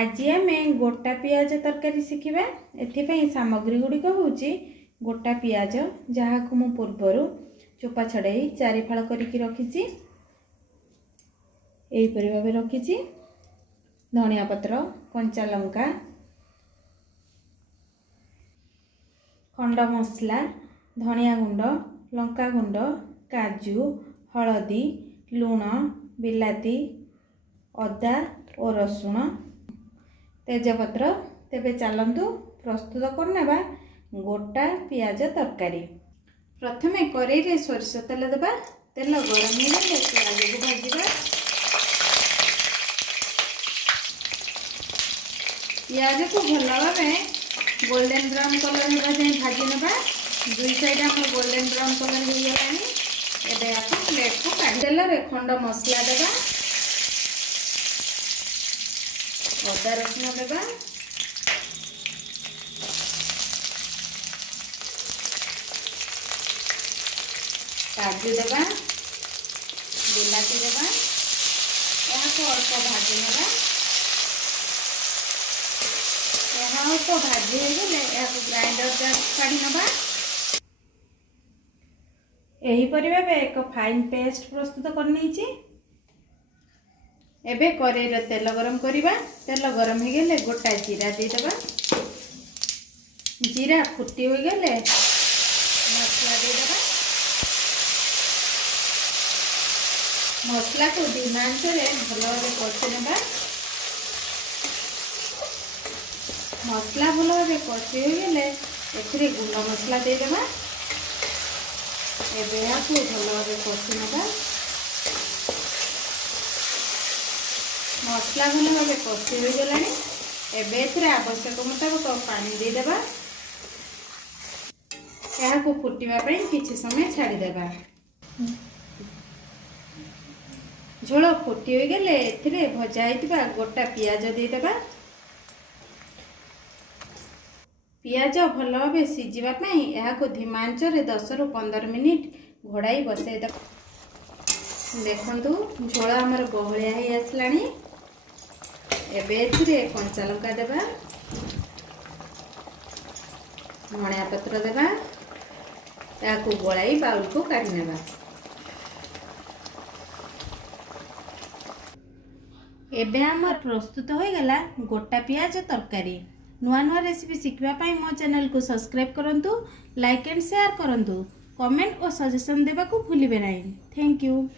आज आम गोटा पियाज तरकारी शिखा। एथि सामग्री गुड़िक हूँ गोटा पियाज जहाँ को मु पूर्वर चोपा छड़ाई चारि फाड़ करके रखी भाव रखी धनिया पत्र कंचा लंका खंड मसला धनिया गुंड लंका गुंड काजू हलदी लुण बिलाती अदा और रसुण तेजपत्र। तेबे चलतु प्रस्तुत करनेबा गोटा पियाज तरकारी। प्रथमे कड़ाई रे सोरिष तेल देबा। तेल गरम हो गले पियाज को भाजिबा। पियाज को भल भाव गोल्डन ब्राउन कलर होगा जाए भाजी नेबा। दुई साइड हम गोल्डन ब्राउन कलर हो गलानी। एबे आपन प्लेट को काढी तेल रे खंड मसला देबा अदा रसुण देबा काजू देबा बिलाती देबा यहाँ को अल्प भाजी नेबा। यहाँ अल्प भाजी हो गले यहाँ को ग्राइंडर जार काढी नेबा। एही परिबा बे एक फाइन पेस्ट प्रस्तुत करनी छी। एबे कड़ाई रे तेल गरम करिबा। तेल गरम हो गले गोटा जीरा दे देबा। जीरा फुटी हो गले मसला दे देबा। मसला को धीमा आंच रे भल भाव कषि नेबा। मसला भल भाव कषि हो गले एथिरे गुंड मसला दे देबा। एबे याकू भल भाव कषि नेबा। मसला भल भाव कषि हो गलानी। एबे एथिरे आवश्यक मुताबिक पानी दे देबा। याकू फुटिबा पई किछि समय छाडी देबा। झोल फुटी हो गले एथिरे भजा होइतिबा गोटा पियाज दे देबा। पियाज भल भाव सिझिबा पई याकू धीमा आंच रे 10 रु 15 मिनिट घोड़ाई बसाई देबा। देखंतु झोल हमर बहलिया हे आसलानी। एबे एथिरे कंचा लंका देबा धनिया पत्र देबा। याकू गोलाई बाउल को काढी नेबा। एबे हमर प्रस्तुत हो गला गोटा पियाज तरकारी। नुआ नुआ रेसिपी शिखिबा पई मो चैनल को सब्सक्राइब करंतु, लाइक एंड शेयर करंतु, कमेंट और सजेशन देबा को भूलिबे नहीं। Thank you.